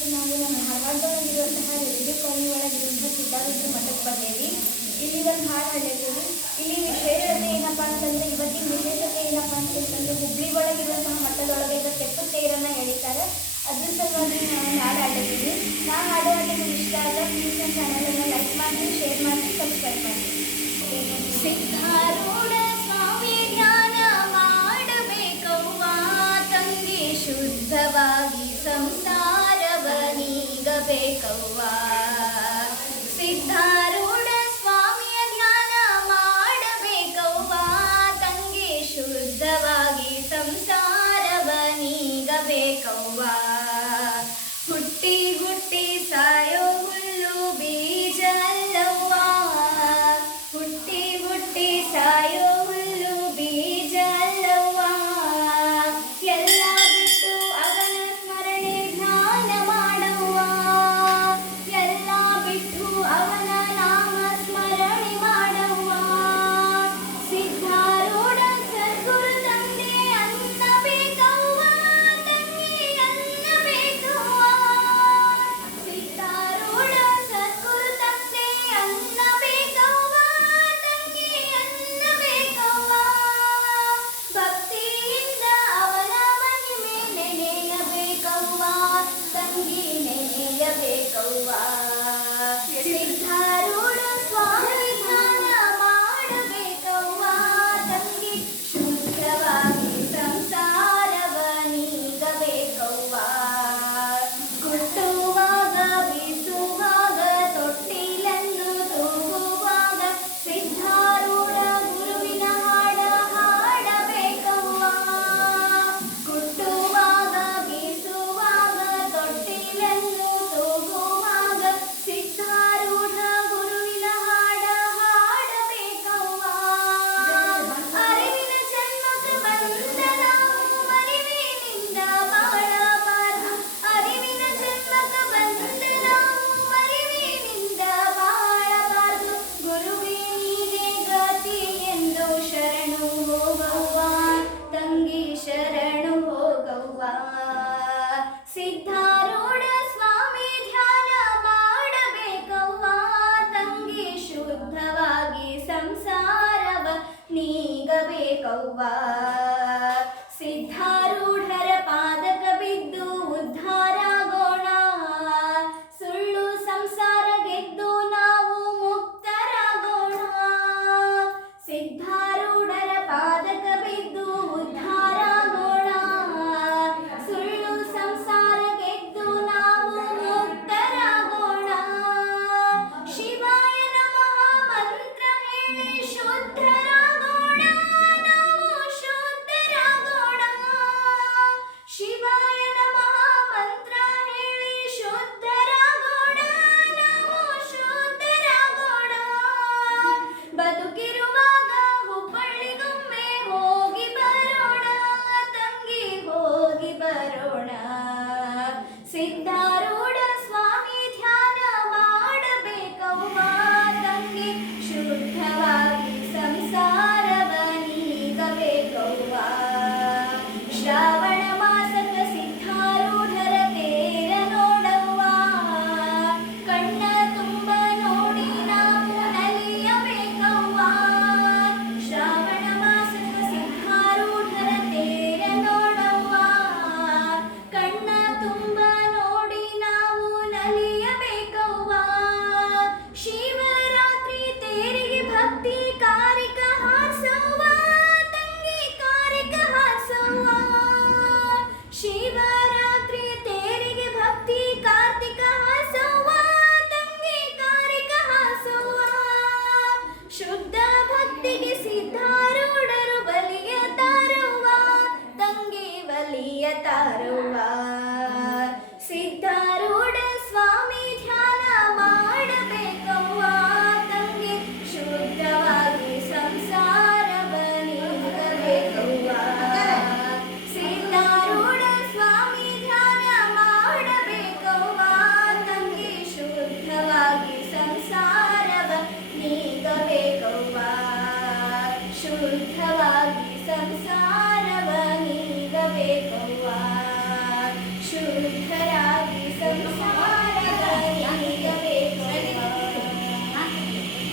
ಇವತ್ತು ನಾವು ನಮ್ಮ ಧಾರವಾಡದೊಳಗಿರುವಂತಹ ರೆವಿನ್ಯೂ ಕಾಲನಿ ಒಳಗಿರುವಂತಹ ಸಿದ್ದಾರೂಢರ ಮಠಕ್ಕೆ ಬಂದೇವಿ. ಇಲ್ಲಿ ಒಂದು ಹಾಡು ಹಾಡಿದ್ದೀವಿ. ಇಲ್ಲಿ ವಿಶೇಷತೆ ಏನಪ್ಪ ಅಂತಂದರೆ, ಇವತ್ತಿನ ವಿಶೇಷತೆ ಏನಪ್ಪ ಅಂತಂತಂದರೆ, ಹುಬ್ಳಿ ಒಳಗಿರುವಂತಹ ಮಠದೊಳಗೆ ಈಗ ತೆಪ್ಪದ ತೇರನ್ನು ಎಳಿತಾರೆ. ಅದ್ರ ಸಲುವಾಗಿ ನಾವು ಹಾಡು ಹಾಡಿದ್ದೀವಿ. ನಾ ಹಾಡು ನಿಮಗೆ ಇಷ್ಟ ಆದರೆ ಪ್ಲೀಸ್ ನನ್ನ ಚಾನಲನ್ನು ಲೈಕ್ ಮಾಡಿ, ಶೇರ್ ಮಾಡಿ, ಸಬ್ಸ್ಕ್ರೈಬ್ ಮಾಡಿ. ಸಿದ್ಧಾರೂಢ ಸ್ವಾಮಿ ಧ್ಯಾನ ಮಾಡಬೇಕವ್ವ ತಂಗಿ, ಶುದ್ಧವಾಗಿ ಸಂಸಾರವ ನೀಗಬೇಕವ್ವ. ಸಿದ್ಧಾರೂಢ ಸ್ವಾಮಿಯ ಧ್ಯಾನ ಮಾಡಬೇಕವ್ವ ತಂಗಿ, ಶುದ್ಧವಾಗಿ ಸಂಸಾರವ ನೀಗಬೇಕವ್ವ. ಹುಟ್ಟಿ ಹುಟ್ಟಿ ಸಾಯೋ ಹುಲ್ಲು ಬೀಜ ಅಲ್ಲವ್ವ, ಹುಟ್ಟಿ ಹುಟ್ಟಿ ಸಾಯೋ ಹುಲ್ಲು ಬೀಜ ಅಲ್ಲವ್ವ. ಎಲ್ಲ ಬಿಟ್ಟು ಅವನ ಸ್ಮರಣೆ ಧ್ಯಾನ ಮಾಡವ್ವ, ಎಲ್ಲ ಬಿಟ್ಟು ಅವನ ನಾಮ ಸ್ಮರಣೆ ಮಾಡವ್ವ. ಸಿದ್ಧಾರೂಢ ಸದ್ಗುರು ತಂದೆ ಅನ್ನಬೇಕವ್ವ ತಂಗಿ, ಅನ್ನಬೇಕವ್ವ. ಸಿದ್ಧಾರೂಢ ಸದ್ಗುರು ತಂದೆ ಅನ್ನಬೇಕವ್ವ ತಂಗಿ, ಅನ್ನಬೇಕವ್ವ. ಭಕ್ತಿಯಿಂದ ಅವನ ಮಹಿಮೆ ನೆನೆಯಬೇಕವ್ವ ತಂಗಿ, ನೆನೆಯಬೇಕವ್ವ. ಸಿದ್ಧಾರೂಢ ಸ್ವಾಮಿ ಧ್ಯಾನ ಮಾಡಬೇಕವ್ವ ತಂಗಿ, ಶುದ್ಧವಾಗಿ ಸಂಸಾರವ ನೀಗಬೇಕವ್ವ. ಕುಟ್ಟುವಾಗ ಬೀಸುವಾಗ ತೊಟ್ಟಿಲನ್ನು ತೂಗುವಾಗ ಸಿದ್ಧಾರೂಢ ಗುರುವಿನ ಹಾಡ ಹಾಡಬೇಕವ್ವ. ಕುಟ್ಟುವಾಗ ಬೀಸುವಾಗ ತೊಟ್ಟಿಲನ್ನು ತೂಗುವಾಗ ಸಿದ್ಧಾರೂಢ ಗುರುವಿನ ಹಾಡ ಹಾಡಬೇಕವ್ವ. ಅರಿವಿನ ಜನ್ಮಕ್ಕೆ ಬಂದ ನಾವು ಮರಿವಿನಿಂದ ಬಾಳಬಾರದು, ಅರಿವಿನ ಜನ್ಮಕ್ಕೆ ಬಂದ ನಾವು ಮರಿವಿನಿಂದ ಬಾಳಬಾರದು. ಗುರುವೇ ನೀನೇ ಗತಿ ಎಂದು ಶರಣು ಹೋಗವ್ವ ತಂಗಿ, ಶರಣು ಹೋಗವ್ವ. ಸಿದ್ಧಾರೂಢ ಸ್ವಾಮಿ ಧ್ಯಾನ ಮಾಡಬೇಕವ್ವ ತಂಗಿ, ಶುದ್ಧವಾಗಿ ಸಂಸಾರವ ನೀಗಬೇಕವ್ವ. ಸಿದ್ಧಾರೂಢರ ಪಾದಕ ಬಿದ್ದು ಉದ್ಧಾರಾಗೋಣ, ಸುಳ್ಳು ಸಂಸಾರ ಗೆದ್ದು ನಾವು ಮುಕ್ತರಾಗೋಣ. ಸಿದ್ಧಾರೂಢರ ಪಾದಕ ಬಿದ್ದು ಉದ್ಧಾರಾಗೋಣ, ಸುಳ್ಳು ಸಂಸಾರ ಗೆದ್ದು ನಾವು ಮುಕ್ತರಾಗೋಣ. ಶಿವಾಯ ನಮಃ ಮಂತ್ರ ಹೇಳಿ ಶುದ್ಧರಾಗೋಣ, ನಾವು ಶುದ್ಧರಾಗೋಣ. ಶಿವಾಯ ನಮಃ ಮಂತ್ರ ಹೇಳಿ ಶುದ್ಧರಾಗೋಣ, ನಾವು ಶುದ್ಧರಾಗೋಣ. ಬದುಕಿರುವಾಗ ಹುಬ್ಬಳ್ಳಿಗೊಮ್ಮೆ ಹೋಗಿ ಬರೋಣ ತಂಗಿ, ಹೋಗಿ ಬರೋಣ. ಸಿದ್ಧಾರೂಢ ಸ್ವಾಮಿ ಧ್ಯಾನ ಮಾಡಬೇಕವ್ವ ತಂಗಿ, ಶುದ್ಧವಾಗಿ ಸಂಸಾರವ ನೀಗಬೇಕವ್ವ. ಶ್ರಾವಣ ಮಾಸದ ಸಿದ್ಧಾರೂಢರ ತೇರ ನೋಡವ್ವ, ಕಣ್ಣ ತುಂಬ ನೋಡಿ ನಾವು ನಲಿಯಬೇಕವ್ವ. ಶ್ರಾವಣ ಮಾಸದ ಸಿದ್ಧಾರೂಢರ ತೇರ ನೋಡವ್ವ, ಕಣ್ಣ ತುಂಬ ನೋಡಿ ನಾವು ನಲಿಯಬೇಕವ್ವ. ಶಿವರಾತ್ರಿ ತೇರಿಗೆ ಭಕ್ತಿ ಕಾರಿಕ ಹಾಸವ್ವ ತಂಗಿ, ಕಾರಿಕ ಹಾಸವ್ವ. ಶಿವರಾತ್ರಿ ತೇರಿಗೆ ಭಕ್ತಿ ಕಾರ್ತಿಕ ಹಾಸವ್ವ ತಂಗಿ, ಕಾರಿಕ ಹಾಸವ್ವ. ಶುದ್ಧ ಭಕ್ತಿಗೆ ಸಿದ್ಧಾರೂಢರು ಬಲಿಯ ತಾರವ್ವ ತಂಗಿ, ಬಲಿಯ ತಾರವ್ವ.